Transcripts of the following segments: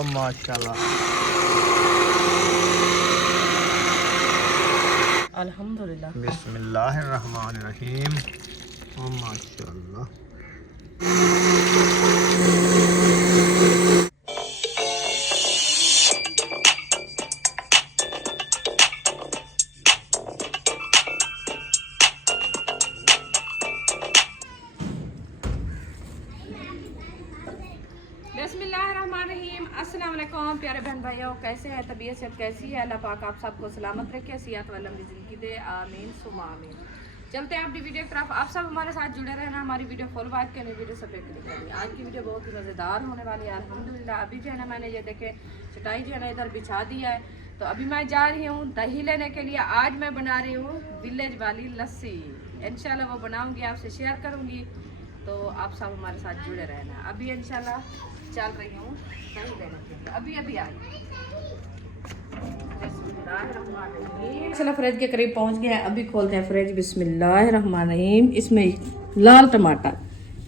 ओ माशाल्लाह, अल्हम्दुलिल्लाह। बिस्मिल्लाहिर्रहमानिर्रहीम। ओ माशाल्लाह। बिस्मिल्लाहिर्रहमानिर्रहीम। अस्सलाम वालेकुम प्यारे बहन भाइयों, कैसे हैं? तबीयत सब कैसी है? अल्लाह पाक आप सबको सलामत रखे, सेहत वाला ज़िंदगी दे, आमीन सुमा आमीन। चलते हैं अपनी वीडियो की तरफ। आप सब हमारे साथ जुड़े रहना, हमारी वीडियो फॉलो बैक करनी, वीडियो सब क्लिक करनी। आज की वीडियो बहुत ही मज़ेदार होने वाली है अल्हम्दुलिल्लाह। अभी जो है ना मैंने ये देखे चटाई जो है ना इधर बिछा दी है, तो अभी मैं जा रही हूँ दही लेने के लिए। आज मैं बना रही हूँ विलेज वाली लस्सी, इंशाल्लाह वो बनाऊँगी, आपसे शेयर करूँगी, तो आप सब हमारे साथ जुड़े रहना। अभी इंशाल्लाह चल रही हूँ दही लेने के लिए, अभी आई। चलो फ्रिज के करीब पहुंच गए हैं, अभी खोलते हैं फ्रिज। बिस्मिल्लाहिर्रहमानिर्रहीम। इसमें लाल टमाटर,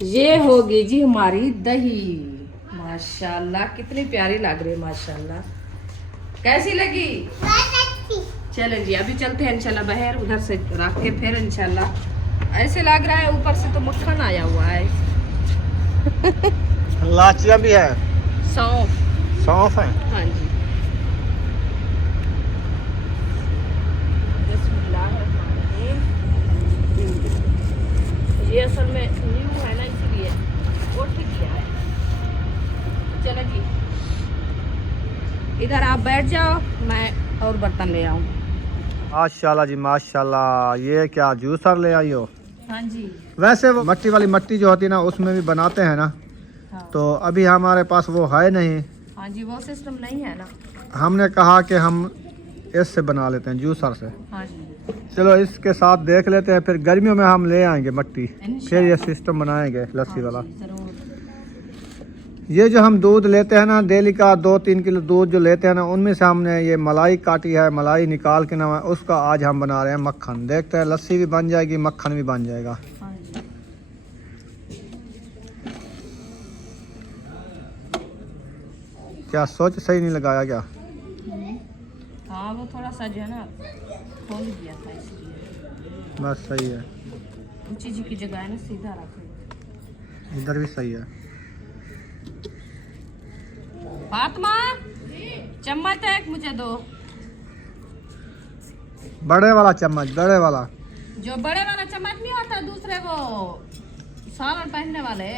ये होगी जी हमारी दही। माशाल्लाह कितनी प्यारी लग रही है, माशाल्लाह। कैसी लगी? चलो जी अभी चलते हैं इंशाल्लाह बाहर, उधर से रख के फिर इंशाल्लाह। ऐसे लग रहा है ऊपर से तो मक्खन आया हुआ है। लाचिया भी है, सौंफ, सौंफ है। हाँ जी। ये असल में न्यू है ना, इसलिए वो ठीक किया है। चलो जी इधर आप बैठ जाओ, मैं और बर्तन ले आऊँ। माशाल्लाह जी माशाल्लाह, ये क्या जूसर ले आई हो? हाँ जी। वैसे वो मट्टी वाली मट्टी जो होती है ना उसमें भी बनाते हैं ना, हाँ। तो अभी हमारे पास वो है नहीं। हाँ जी वो सिस्टम नहीं है ना। हमने कहा कि हम इससे बना लेते हैं, जूसर से। हाँ जी चलो इसके साथ देख लेते हैं, फिर गर्मियों में हम ले आएंगे मट्टी, फिर ये सिस्टम बनाएंगे लस्सी वाला। जरूर। ये जो हम दूध लेते हैं ना डेली का 2-3 किलो दूध जो लेते हैं ना, उनमें से हमने ये मलाई काटी है, मलाई निकाल के ना उसका आज हम बना रहे हैं मक्खन। देखते हैं लस्सी भी बन जाएगी, मक्खन भी बन जाएगा। हाँ जी। क्या सोच सही नहीं लगाया क्या? हाँ वो थोड़ा सा जो है ना खोल दिया था, इसलिए। बस सही है, ऊंची जी की जगह है ना, सीधा रखो। इधर भी सही है। फातिमा चम्मच एक मुझे दो, बड़े वाला चम्मच, बड़े वाला। जो बड़े वाला चम्मच नहीं होता, दूसरे वो सालन पहनने वाले,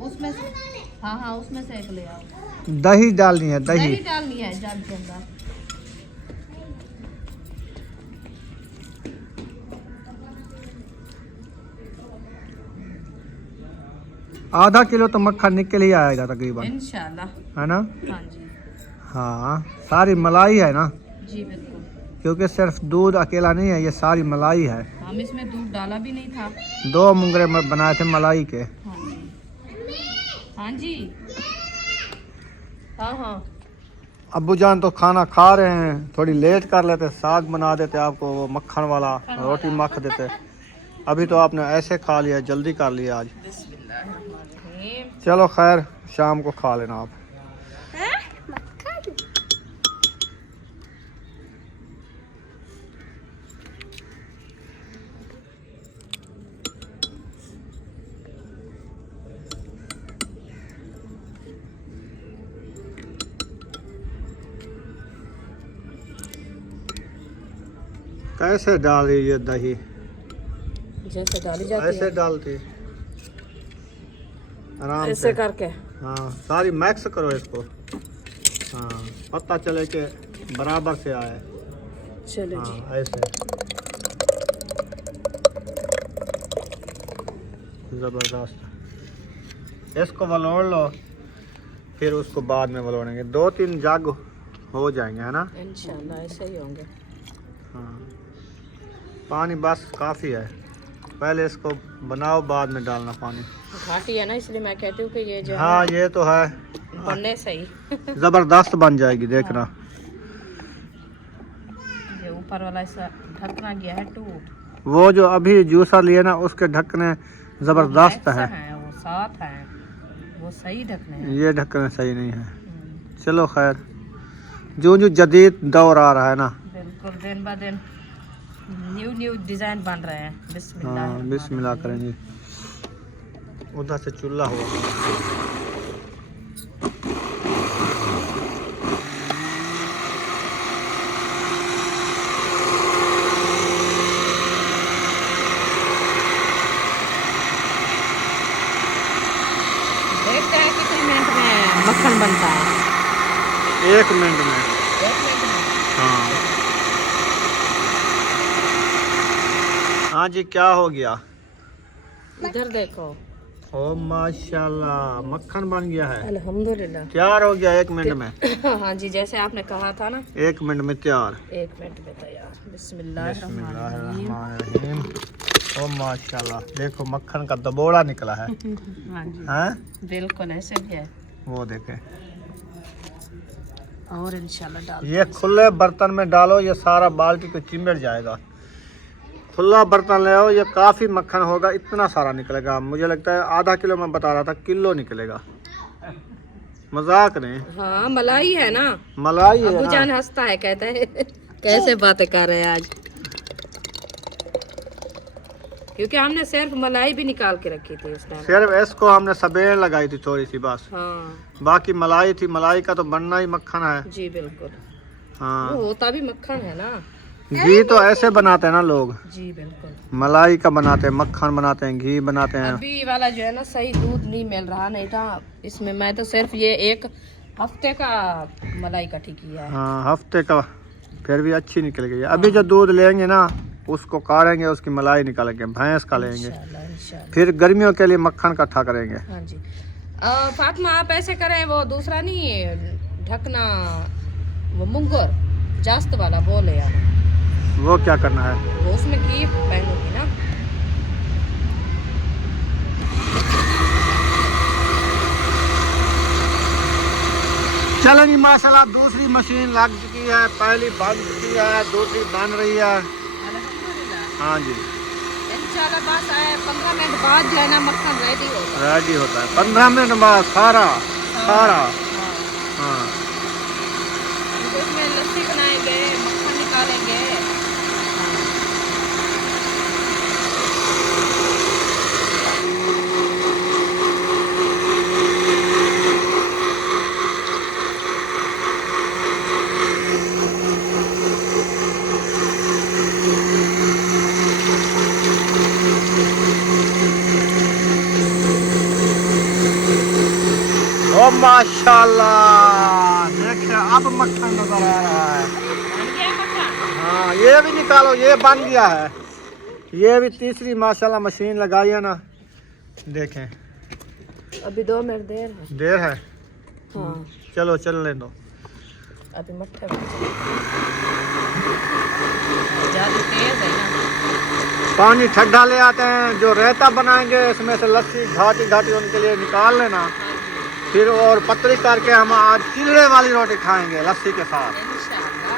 उसमें से। हाँ हाँ उसमें से एक ले आओ। दही डालनी है, दही दही डालनी है जग के अंदर। आधा किलो तो मक्खन निकल ही आएगा तकरीबन, इंशाल्लाह। है ना? हाँ जी। हाँ सारी मलाई है ना, जी बिल्कुल। क्योंकि सिर्फ दूध अकेला नहीं है, ये सारी मलाई है। हम इसमें दूध डाला भी नहीं था। 2 मुंगरे बनाए थे मलाई के। हाँ जी। हाँ जी। हाँ हाँ। अब्बू जान तो खाना खा रहे हैं, थोड़ी लेट कर लेते, साग बना देते आपको वो मक्खन वाला, रोटी मख देते। अभी तो आपने ऐसे खा लिया, जल्दी कर लिया आज। चलो खैर शाम को खा लेना आप। कैसे डाल रही है दही? जैसे डाली जाती ऐसे है डालती, आराम ऐसे से करके। हाँ सारी मैक्स करो इसको, हाँ पता चले कि बराबर से आए। चलो जी। हाँ ऐसे जबरदस्त। इसको वलोड़ लो, फिर उसको बाद में वलोड़ेंगे। 2-3 जग हो जाएंगे, है ना? इंशाल्लाह ऐसे ही होंगे। हाँ पानी बस काफ़ी है, पहले इसको बनाओ बाद में डालना पानी। घाटी है ना, इसलिए मैं कहती हूँ कि ये जो हाँ ये तो है, बनने सही। ज़बरदस्त बन जाएगी देखना। ये ऊपर वाला ऐसा ढकना गया है टूट। वो जो अभी जूसर लिए ना उसके ढकने ज़बरदस्त है, वो साथ है, वो सही ढकने हैं। ये ढकने सही नहीं है। चलो खैर, जो जो जदीद दौर आ रहा है ना, बिल्कुल दिन ब दिन न्यू डिजाइन बन रहे हैं। बिस्मिल्लाह। हाँ बिस्मिल्लाह करेंगे। उधर से चूल्हा हुआ। देखते हैं कितने मिनट में मक्खन बनता है। 1 मिनट में। 1 मिनट में। हाँ हाँ जी, क्या हो गया? इधर देखो। ओ माशाल्लाह, मक्खन बन गया है। अल्हम्दुलिल्लाह। तैयार हो गया 1 मिनट में। हाँ जी, जैसे आपने कहा था ना, 1 मिनट में तैयार। 1 मिनट में तैयार। बिस्मिल्लाहिर्रहमानिर्रहीम। बिस्मिल्लाहिर्रहमानिर्रहीम। ओ माशाल्लाह, देखो मक्खन का दबोड़ा निकला है। हाँ जी, हैं? बिल्कुल ऐसे ही है। वो देखे, और इंशाल्लाह डाल। ये खुले बर्तन में डालो, ये सारा बाल्टी को चिमड़ जाएगा। खुला बर्तन ले आओ, ये काफ़ी मक्खन होगा, इतना सारा निकलेगा। मुझे लगता है आधा किलो, मैं बता रहा था किलो निकलेगा। मजाक नहीं। हाँ, मलाई है ना। मलाई है अबू ना? जान हंसता है, कहते हैं कैसे बातें कर रहे हैं आज, क्योंकि हमने सिर्फ मलाई भी निकाल के रखी थी उस टाइम। सिर्फ इसको हमने सबेर लगाई थी थोड़ी सी बस, हाँ बाकी मलाई थी। मलाई का तो बनना ही मक्खन है। जी बिल्कुल। हाँ, वो होता भी मक्खन है ना। घी तो ऐसे बनाते हैं ना लोग, जी बिल्कुल। मलाई का बनाते हैं, मक्खन बनाते हैं, घी बनाते हैं। अभी वाला जो है ना, सही दूध नहीं मिल रहा, नहीं था इसमें। मैं तो सिर्फ ये 1 हफ्ते का मलाई इकट्ठी किया है। हाँ, हफ्ते का, फिर भी अच्छी निकल गई है। अभी जो दूध लेंगे ना, उसको काटेंगे, उसकी मलाई निकालेंगे, भैंस का लेंगे, इंशाल्लाह इंशाल्लाह। फिर गर्मियों के लिए मक्खन इकट्ठा करेंगे। हाँ जी। फातिमा, आप ऐसे करें, वो दूसरा नहीं ढकना, वो मुंगर जास्त वाला वो ले आना। वो क्या करना है? वो उसमें घी पहनूंगी ना। चलो जी, माशाल्लाह दूसरी मशीन लग चुकी है। पहली बन चुकी है, दूसरी बन रही है। अल्हम्दुलिल्लाह। हाँ जी, इंशाल्लाह बस 15 मिनट बाद जो है ना, मक्खन रेडी होगा। रेडी होता है 15 मिनट बाद सारा सारा। हाँ। हाँ, तो इसमें लस्सी बनाएंगे, मक्खन निकालेंगे। ओ माशाल्लाह, देखिए अब मक्खन नजर आ रहा है। बन गया मक्खन। हाँ, ये भी निकालो, ये बन गया है। ये भी तीसरी माशाल्लाह मशीन लगाई है ना, देखें। अभी 2 मिनट देर है। देर है। हाँ, चलो चलने दो। अभी मट्ठा ज़्यादा तेज है ना। पानी ठंडा ले आते हैं, जो रायता बनाएंगे इसमें से लस्सी घाटी घाटी उनके लिए निकाल लेना। फिर और पतली करके हम आज चिल्ले वाली रोटी खाएंगे लस्सी के साथ। इंशाल्लाह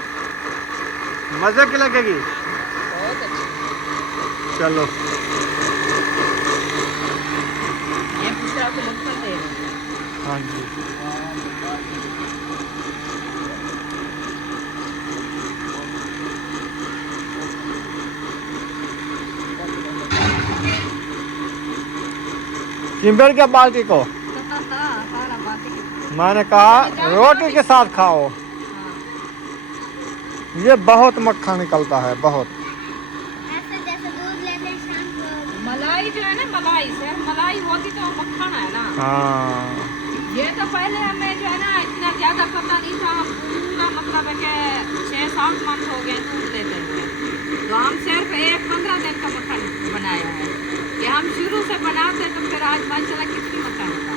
मजे की लगेगी। बहुत अच्छी। चलो, ये पूछा आपको मक्खन दे रहे। हाँ जी। चिंबड़ के बाल्टी को सारा बातें। मैंने कहा रोटी के साथ खाओ। ये बहुत मक्खन निकलता है, बहुत। ऐसे जैसे दूध लेते हैं शाम को। मलाई जो है ना, मलाई से मलाई होती तो मक्खन है ना। हाँ, ये तो पहले हमें जो है ना इतना ज्यादा पता नहीं था। हम पूरा मतलब है कि 6-7 मंथ हो गए दूध लेते हुए, तो हम सिर्फ 15 दिन का मक्खन बनाया है। ये हम शुरू से बनाते तो फिर आज माशाल्लाह कितनी मक्खन होता।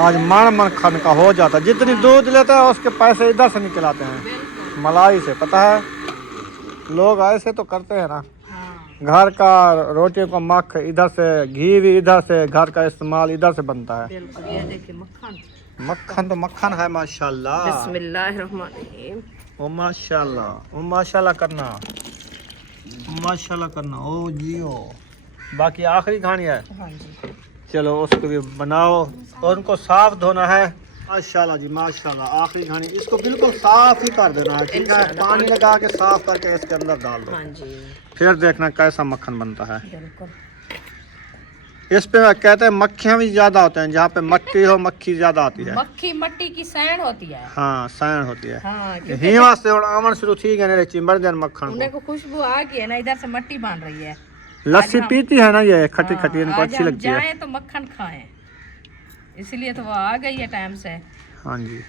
आज मन मक्खन का हो जाता। जितनी दूध लेते हैं उसके पैसे इधर से निकलाते हैं, बिल्कुल। मलाई से। पता है, लोग ऐसे तो करते हैं ना। हाँ घर का रोटी को मक्ख इधर से, घी भी इधर से, घर का इस्तेमाल इधर से बनता है। बिल्कुल। ये देखिए मक्खन। मक्खन तो मक्खन है माशाल्लाह। बिस्मिल्लाहिर्रहमानिर्रहीम। ओ माशाल्लाह, ओ माशाल्लाह करना, माशाल्लाह करना। ओ जियो, बाकी आखिरी खानी है। हाँ जी। चलो उसको भी बनाओ और उनको साफ धोना है। माशाल्लाह जी माशाल्लाह। आखिरी घानी इसको बिल्कुल साफ ही कर देना है, ठीक है। पानी लगा के साफ करके इसके अंदर डाल दो। हाँ जी फिर देखना कैसा मक्खन बनता है। बिल्कुल। इस पे कहते हैं मक्खियाँ भी ज्यादा होते हैं, जहाँ पे मट्टी हो मक्खी ज्यादा आती है। मक्खी मट्टी की सैन होती है। हाँ सैन होती है। हाँ ही वास्ते और आमन शुरू ठीक है ना चिंबर देन मक्खन उन्हें को खुशबू आ गई है ना, इधर से मट्टी बन रही है। लस्सी पीती है ना ये खट्टी हाँ, खट्टी, इनको आज अच्छी हम लगती है। जाएं तो मक्खन खाएं, इसलिए तो वो आ गई है टाइम से। हाँ जी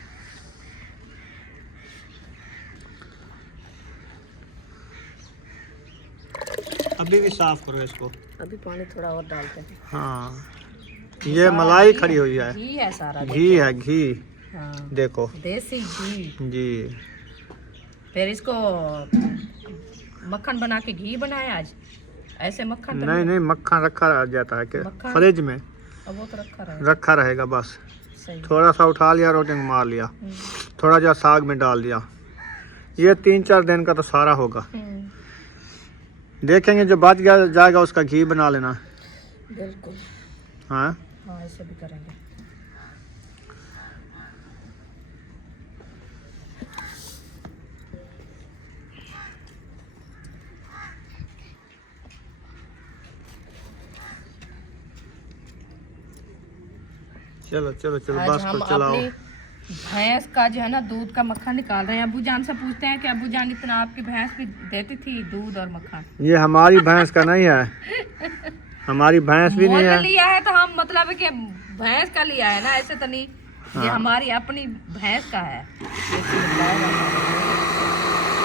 अभी भी साफ करो इसको। अभी पानी थोड़ा और डालते हैं। हाँ ये मलाई खड़ी हुई है, घी है सारा, घी है घी। हाँ देखो देसी घी जी। फिर इसको मक्खन बना के घी बनाया आज। ऐसे मक्खन तो नहीं नहीं मक्खन रखा रह जाता है कि मक्खन? फ्रिज में अब वो तो रखा रहेगा। रखा रहेगा बस। सही। थोड़ा सा उठा लिया, रोटी में मार लिया, थोड़ा जा साग में डाल दिया। ये 3-4 दिन का तो सारा होगा। देखेंगे जो बच गया जाएगा उसका घी बना लेना। बिल्कुल हाँ हाँ ऐसे भी करेंगे। चलो चलो चलो आज बस हम को चलाओ। अपनी भैंस का जो है ना दूध का मक्खन निकाल रहे हैं। अबू जान से पूछते हैं कि अबू जान इतना आपकी भैंस भी देती थी दूध और मक्खन? ये हमारी भैंस का नहीं है, हमारी भैंस भी नहीं मोल है। लिया है तो हम मतलब है कि भैंस का लिया है ना, ऐसे तो नहीं। ये हाँ। हमारी अपनी भैंस का है,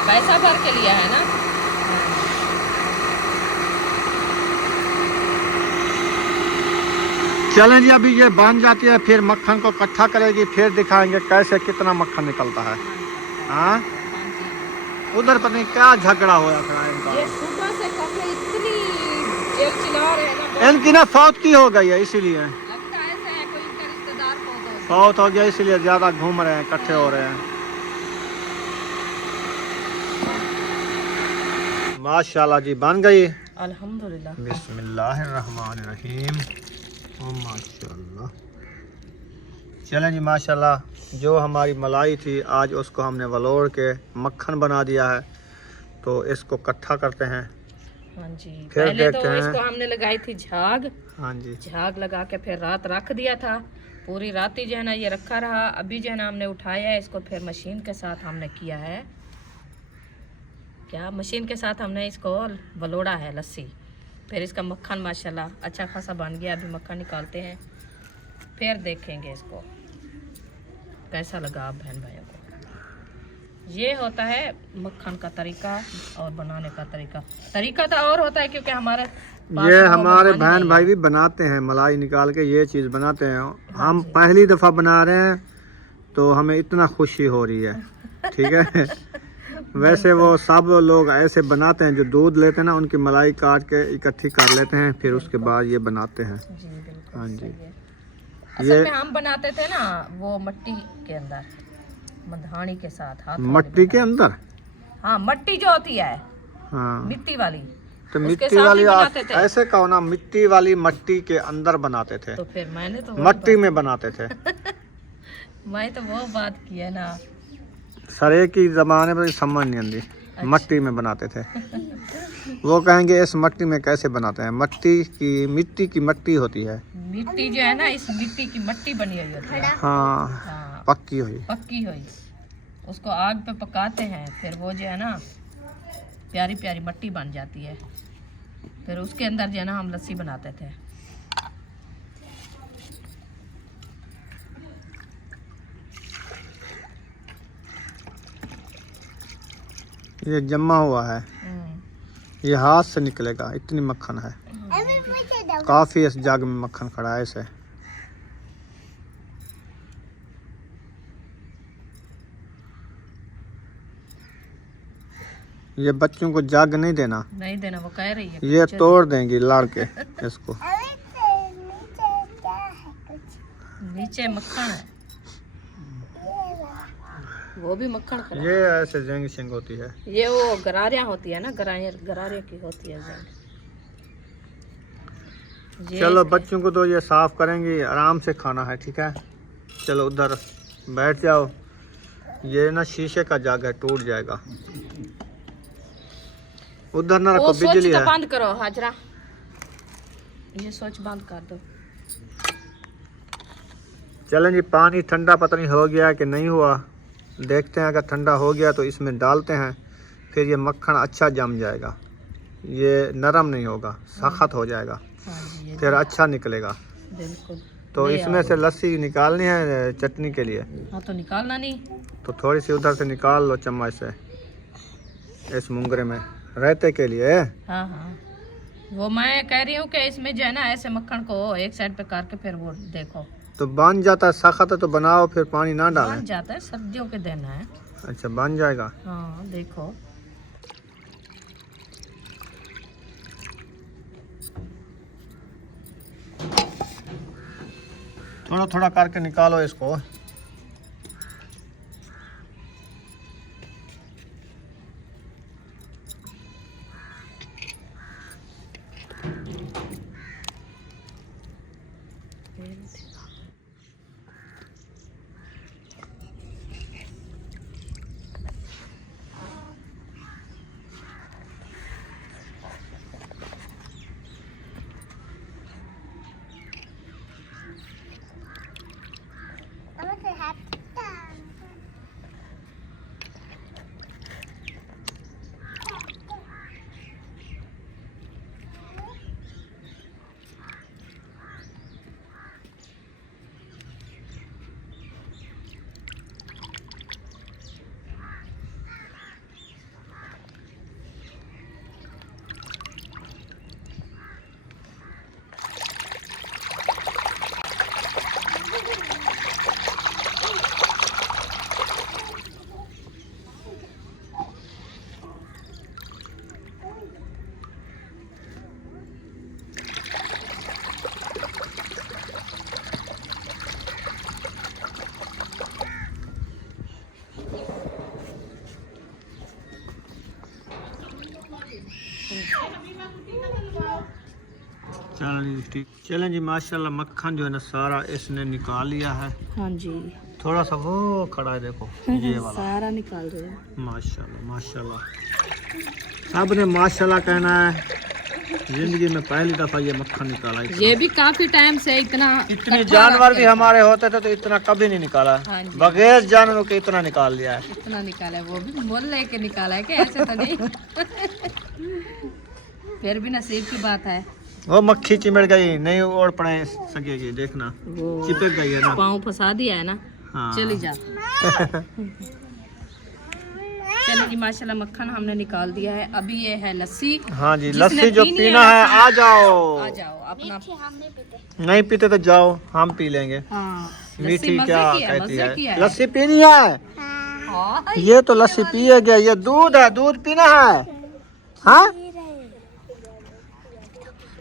पैसा भर के लिया है ना। चलें जी अभी ये बन जाती है, फिर मक्खन को इकट्ठा करेगी, फिर दिखाएंगे कैसे कितना मक्खन निकलता है। हाँ उधर पता नहीं क्या झगड़ा होया खड़ा है इनका। ये सुबह से कपड़े इतनी चिल्ला रहे हैं ना, इनकी ना फौत की हो गई है इसीलिए, लगता है ऐसे है कोई इनका रिश्तेदार को फौत हो गया इसीलिए ज्यादा घूम रहे हैं, इकट्ठे हो रहे हैं। माशाल्लाह जी बन गई। अल्हम्दुलिल्लाह। बिस्मिल्लाहिर्रहमानिर्रहीम। ओ माशाल्लाह। चलें जी माशाल्लाह जो हमारी मलाई थी आज उसको हमने वलोड़ के मक्खन बना दिया है, तो इसको इकट्ठा करते हैं। हाँ जी फिर पहले तो देखते हैं। इसको हमने लगाई थी झाग। हाँ जी झाग लगा के फिर रात रख दिया था, पूरी रात ही जो है ना ये रखा रहा। अभी जो है ना हमने उठाया है इसको, फिर मशीन के साथ हमने किया है क्या, मशीन के साथ हमने इसको वलोड़ा है लस्सी। फिर इसका मक्खन माशाल्लाह अच्छा खासा बन गया। अभी मक्खन निकालते हैं, फिर देखेंगे इसको कैसा लगा आप बहन भाइयों को। ये होता है मक्खन का तरीका और बनाने का तरीका तो और होता है, क्योंकि हमारे पास ये वो हमारे मखानी बहन नहीं भाई है। भी बनाते हैं, मलाई निकाल के ये चीज़ बनाते हैं। हम पहली दफ़ा बना रहे हैं तो हमें इतना खुशी हो रही है, ठीक है। वैसे वो सब लोग ऐसे बनाते हैं जो दूध लेते हैं ना, उनकी मलाई काट के इकट्ठी कर लेते हैं, फिर उसके बाद ये बनाते हैं। जी बिल्कुल हाँ जी। सही है। असल में हम बनाते थे ना वो मट्टी के अंदर, मधानी के साथ हाथ वाली मट्टी के अंदर। हाँ मट्टी जो होती है हाँ मिट्टी वाली, तो उसके मिट्टी साथ वाली ही बनाते थे। ऐसे कहो ना, मिट्टी वाली मट्टी के अंदर बनाते थे, तो फिर मैंने तो मट्टी में बनाते थे। मैं तो वो बात की है ना। सरे की ज़माने में समझ नहीं आती, मट्टी में बनाते थे। वो कहेंगे इस मट्टी में कैसे बनाते हैं, मिट्टी की मट्टी होती है। मिट्टी जो है ना, इस मिट्टी की मट्टी बनी हुई होती है। हाँ हाँ पक्की हुई। पक्की हुई, उसको आग पे पकाते हैं, फिर वो जो है ना प्यारी प्यारी मट्टी बन जाती है। फिर उसके अंदर जो है ना हम लस्सी बनाते थे। ये जमा हुआ है, ये हाथ से निकलेगा, इतनी मक्खन है। काफी इस जग में मक्खन खड़ा है इसे। ये बच्चों को जग नहीं देना, नहीं देना, वो कह रही है ये तोड़ देंगी लाड़ के इसको। नीचे मक्खन है, वो भी मक्खन खड़ा। ये ऐसे जेंग शेंग होती है। ये वो गरारियाँ होती है ना, गरारे की होती है जेंग। ये चलो बच्चों को तो ये साफ करेंगे, आराम से खाना है, ठीक है। चलो उधर बैठ जाओ। ये ना शीशे का जग है, टूट जाएगा। उधर ना रखो, बिजली है। बंद करो हाजरा, ये स्विच बंद कर दो। चलें जी, पानी ठंडा पता नहीं हो गया कि नहीं हुआ, देखते हैं। अगर ठंडा हो गया तो इसमें डालते हैं, फिर ये मक्खन अच्छा जम जाएगा। ये नरम नहीं होगा, सख्त हो जाएगा, फिर अच्छा निकलेगा। बिल्कुल। तो इसमें से लस्सी निकालनी है चटनी के लिए। हाँ तो निकालना नहीं, तो थोड़ी सी उधर से निकाल लो चम्मच से, इस मुंगरे में रहते के लिए। हाँ हाँ, वो मैं कह रही हूँ कि इसमें जो है ना ऐसे मक्खन को एक साइड पे करके फिर वो देखो तो बन जाता है, सख्त है तो बनाओ, फिर पानी ना डालें। बन जाता है, सर्दियों के दिन है। अच्छा, बन जाएगा। हाँ देखो, थोड़ा थोड़ा करके निकालो इसको। चलें जी, माशाल्लाह मक्खन जो है ना सारा इसने निकाल लिया है। हाँ जी, थोड़ा सा वो खड़ा है, देखो ये वाला सारा निकाल रहे हैं। माशाल्लाह माशाल्लाह, सब ने माशाल्लाह कहना है। जिंदगी में पहली दफा ये मक्खन निकाला है। ये भी काफी टाइम से इतने जानवर भी हमारे होते थे तो इतना कभी नहीं निकाला। हाँ जी। बगैर जानवरों के इतना निकाल लिया है। इतना निकाला है, वो भी मोल लेके निकाला है कि ऐसे तो नहीं। फिर भी नसीब की बात है। वो मक्खी चिमड़ गई, नहीं ओढ़ पड़े सकेगी, देखना चिपक गई है ना, पाँव फंसा दिया है ना। हाँ। चली जा। चलो जी, माशाल्लाह मक्खन हमने निकाल दिया है। अभी ये है लस्सी। हाँ जी, जिसने लस्सी जो पीनी पीना है आ जाओ। आ जाओ अपना। नहीं पीते तो जाओ, हम पी लेंगे। हाँ, मीठी क्या कहती मजे की है, लस्सी पीनी है। हाँ, ये तो लस्सी पिए गया, ये दूध है, दूध पीना है। हाँ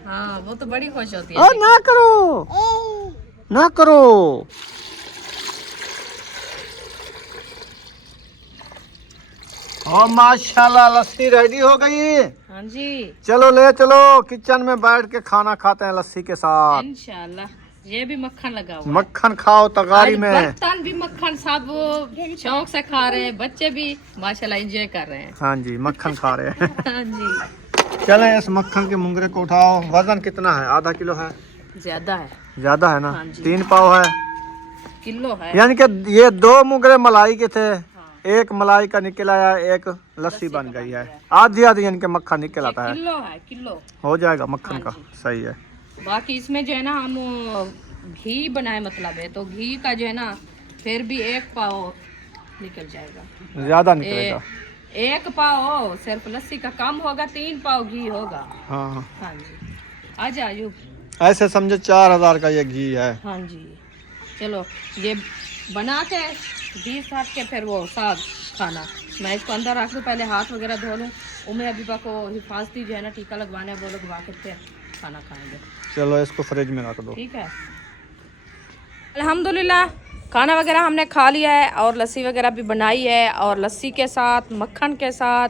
हाँ, वो तो बड़ी खुश होती है। और ना करो, ना करो। और माशाल्लाह लस्सी रेडी हो गई। हाँ जी, चलो ले चलो किचन में बैठ के खाना खाते हैं लस्सी के साथ। इंशाल्लाह। ये भी मक्खन लगा हुआ है। मक्खन खाओ तगारी आज में। बर्तन भी मक्खन सब शौक से खा रहे हैं, बच्चे भी माशाल्लाह एंजॉय कर रहे हैं। हाँ जी, मक्खन खा रहे हैं। हाँ जी, चलें इस मक्खन के मुंगरे को उठाओ। वजन कितना है? आधा किलो है? ज्यादा है। ज्यादा है ना? हाँ जी। 3 पाव है, किलो है। यानी कि ये 2 मुंगरे मलाई के थे। हाँ। एक मलाई का निकल आया, एक लस्सी बन गई है। आधी आधी यानी कि मक्खन निकल आता है। किलो है, किलो हो जाएगा मक्खन हाँ का। जी। सही है। बाकी इसमें जो है ना हम घी बनाए मतलब है, तो घी का जो है ना फिर भी 1 पाव निकल जाएगा। ज्यादा निकलेगा। 1 पाव सिर्फ लस्सी का कम होगा, 3 पाव घी होगा। हाँ, हाँ जी, आजा आयु। ऐसे समझो 4000 का ये घी है। हाँ जी, चलो ये बना के घी साट के फिर वो साग खाना। मैं इसको अंदर रख दूँ, पहले हाथ वगैरह धो लूँ। उम्मे अबीबा को हिफाजती जो है ना टीका लगवाना है, वो लगवा के फिर खाना खाएंगे। चलो इसको फ्रिज में रख दो। ठीक है। अल्हम्दुलिल्लाह खाना वगैरह हमने खा लिया है और लस्सी वगैरह भी बनाई है, और लस्सी के साथ मक्खन के साथ,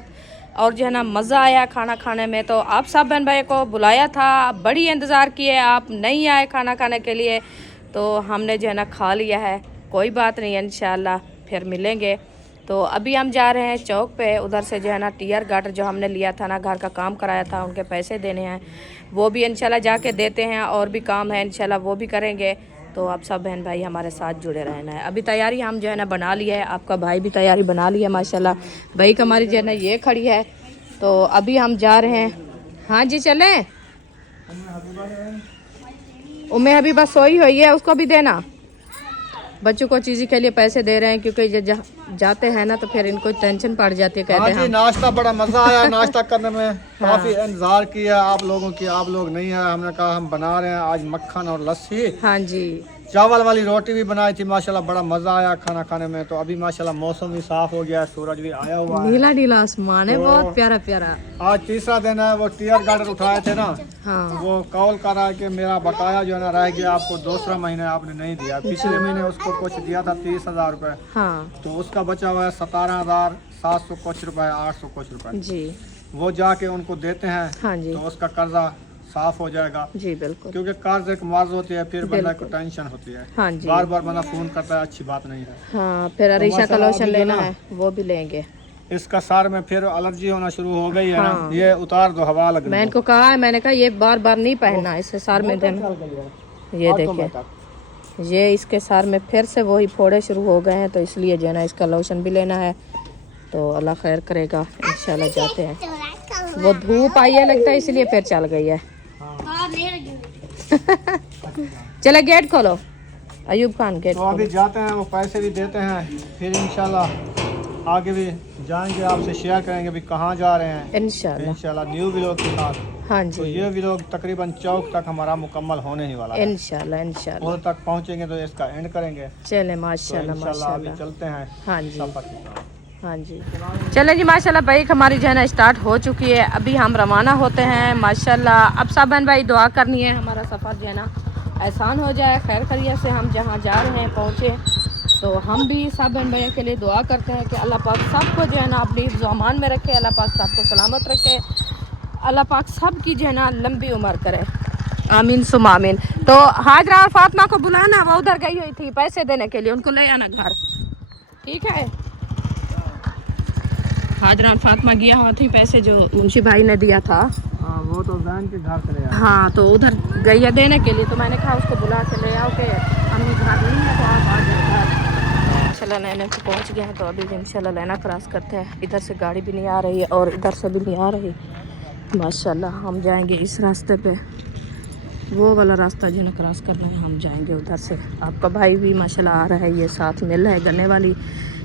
और जो है ना मज़ा आया खाना खाने में। तो आप सब बहन भाई को बुलाया था, बड़ी इंतज़ार किए, आप नहीं आए खाना खाने के लिए, तो हमने जो है ना खा लिया है। कोई बात नहीं, इंशाल्लाह फिर मिलेंगे। तो अभी हम जा रहे हैं चौक पे, उधर से जो है ना टीयर गाटर जो हमने लिया था ना, घर का काम कराया था, उनके पैसे देने हैं, वो भी इंशाल्लाह जाके देते हैं। और भी काम है इंशाल्लाह वो भी करेंगे। तो आप सब बहन भाई हमारे साथ जुड़े रहना है। अभी तैयारी हम जो है ना बना ली है, आपका भाई भी तैयारी बना ली है माशाल्लाह। भाई हमारी जो है ना ये खड़ी है। तो अभी हम जा रहे हैं। हाँ जी चलें। उम्मे हबीबा सोई हुई है, उसको भी देना। बच्चों को चीज़ के लिए पैसे दे रहे हैं क्योंकि जब जाते हैं ना तो फिर इनको टेंशन पड़ जाती है। कहते हाँ हैं जी, हम नाश्ता बड़ा मज़ा आया नाश्ता करने में। काफ़ी इंतज़ार किया आप लोगों की, आप लोग नहीं आए। हमने कहा हम बना रहे हैं आज मक्खन और लस्सी। हाँ जी चावल वाली रोटी भी बनाई थी माशाल्लाह, बड़ा मज़ा आया खाना खाने में। तो अभी माशाल्लाह मौसम भी साफ़ हो गया है, सूरज भी आया हुआ है। नीला नीला आसमान है, तो बहुत प्यारा प्यारा। आज तीसरा दिन है। वो टीयर गार्डर उठाए थे ना, हाँ वो कॉल कर रहा है कि मेरा बकाया जो है ना रह गया, आपको दूसरा महीने आपने नहीं दिया। पिछले महीने उसको कुछ दिया था 30,000 रुपये, हाँ तो उसका बचा हुआ है 17,700 कुछ रुपये, 800 कुछ रुपये। जी वो जाके उनको देते हैं हाँ जी तो उसका कर्जा साफ हो जाएगा। जी बिल्कुल। क्योंकि कर्ज एक मर्ज होती है, फिर बंदा को बिल्कुल। टेंशन होती है। हाँ जी बार बार बंदा फोन करता है, अच्छी बात नहीं है। हाँ, फिर अरीशा का माशाल्लाह लोशन अभी जो लेना ना- है, वो भी लेंगे। इसका सर में फिर एलर्जी होना शुरू हो गई है हाँ। ना, ये उतार दो, हवा लग मैं रही इनको कहा है, मैंने कहा ये बार बार नहीं पहनना, इससे सर में देना। ये देखिए, ये इसके सर में फिर से वही फोड़े शुरू हो गए हैं, तो इसलिए जो है ना इसका लोशन भी लेना है। तो अल्लाह खैर करेगा, इंशाल्लाह जाते हैं। वो धूप आई है लगता है, इसलिए फिर चल गई है। चलो गेट खोलो, अयूब खान गेट तो अभी खोलो। जाते हैं, वो पैसे भी देते हैं, फिर इंशाल्लाह आगे भी जाएंगे, आपसे शेयर करेंगे भी कहाँ जा रहे हैं इंशाल्लाह। इंशाल्लाह न्यू व्लॉग के साथ। हाँ तो जी ये व्लॉग तकरीबन चौक तक हमारा मुकम्मल होने ही वाला है। इंशाल्लाह इंशाल्लाह। उधर तक पहुँचेंगे तो इसका एंड करेंगे। चले तो माशाल्लाह इंशाल्लाह अभी माशाल्लाह। चलते हैं हाँ जी सफर की तरफ। हाँ जी चले जी माशाल्लाह। बाइक हमारी जो है ना स्टार्ट हो चुकी है, अभी हम रवाना होते हैं माशाल्लाह। अब सब बहन भाई दुआ करनी है हमारा सफ़र जो है ना आसान हो जाए, खैर खैरियत से हम जहाँ जा रहे हैं पहुँचे। तो हम भी सब बहन भैया के लिए दुआ करते हैं कि अल्लाह पाक सबको जो है ना अपनी ज़मान में रखे, अल्लाह पाक सबको सलामत रखे, अल्लाह पाक सब की जो है ना लंबी उम्र करे, आमीन सुम आमीन। तो हाजरा और फातिमा को बुलाना, वो उधर गई हुई थी पैसे देने के लिए, उनको ले आना घर, ठीक है। हाजरा और फातिमा गया हुआ थी, पैसे जो मुंशी भाई ने दिया था। हाँ, वो तो जैन के घर से ले आए। हाँ, तो उधर गई है देने के लिए, तो मैंने कहा उसको बुला के ले आओ कि अम्मी घर नहीं है, तो आप आ जाओ घर। इंशाल्लाह लेने को पहुँच गए हैं। तो अभी इंशाल्लाह लेना क्रॉस करते हैं। इधर से गाड़ी भी नहीं आ रही है और इधर से भी नहीं आ रही माशाल्लाह। हम जाएंगे इस रास्ते पे, वो वाला रास्ता जो ना क्रॉस करना है, हम जाएंगे उधर से। आपका भाई भी माशाल्लाह आ रहा है, ये साथ मिल है गन्ने वाली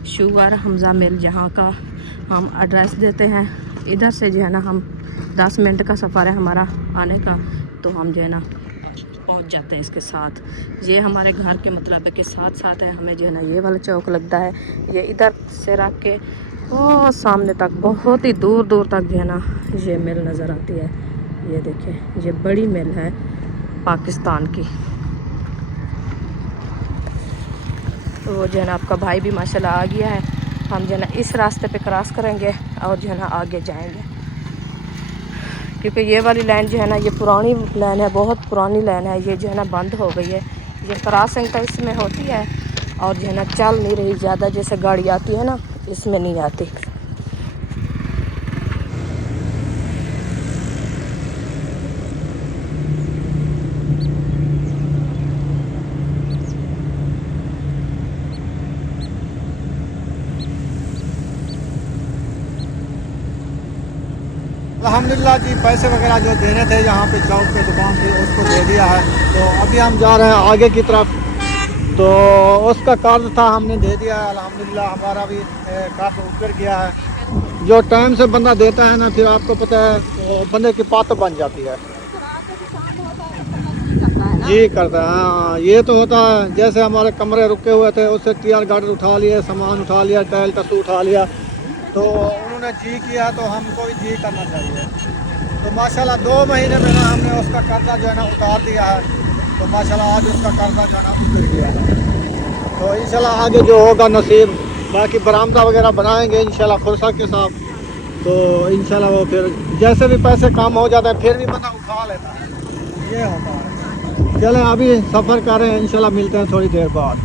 शुगर हमज़ा मिल, जहाँ का हम एड्रेस देते हैं। इधर से जो है ना हम 10 मिनट का सफ़र है हमारा आने का, तो हम जो है ना पहुंच जाते हैं इसके साथ। ये हमारे घर के मतलब के साथ साथ है, हमें जो है ना ये वाला चौक लगता है। ये इधर से रख के वो सामने तक बहुत ही दूर दूर तक जो है ना ये मिल नज़र आती है। ये देखिए, ये बड़ी मिल है पाकिस्तान की। तो वो जो है ना आपका भाई भी माशाल्लाह आ गया है। हम जो है ना इस रास्ते पे क्रॉस करेंगे और जो है ना आगे जाएंगे, क्योंकि ये वाली लाइन जो है ना ये पुरानी लाइन है, बहुत पुरानी लाइन है। ये जो है ना बंद हो गई है, ये क्रॉसिंग तो इसमें होती है और जो है ना चल नहीं रही ज़्यादा, जैसे गाड़ी आती है ना इसमें नहीं आती। अल्हम्दुलिल्लाह जी, पैसे वगैरह जो देने थे यहाँ पे चौक पे दुकान पे, उसको दे दिया है। तो अभी हम जा रहे हैं आगे की तरफ। तो उसका कर्ज था, हमने दे दिया है अल्हम्दुलिल्लाह। हमारा भी कर्ज उतर गया है। जो टाइम से बंदा देता है ना, फिर आपको पता है तो बंदे की पात बन जाती है। जी करता है, हाँ ये तो होता है। जैसे हमारे कमरे रुके हुए थे, उससे टीयर गार्डर उठा लिए, सामान उठा लिया, टैल टसू उठा लिया, तो उन्होंने जी किया तो हमको भी जी करना चाहिए। तो माशाल्लाह 2 महीने में ना हमने उसका कर्जा जो है ना उतार दिया है। तो माशाल्लाह आज उसका कर्जा जो है ना उतर गया है। तो इंशाल्लाह आगे जो होगा नसीब, बाकी बरामदा वगैरह बनाएंगे इंशाल्लाह फुर्सत के साथ। तो इंशाल्लाह वो फिर जैसे भी पैसे कम हो जाता है फिर भी बंदा उठा लेता है, ये होता है। चलें अभी सफ़र कर रहे हैं, इंशाल्लाह मिलते हैं थोड़ी देर बाद।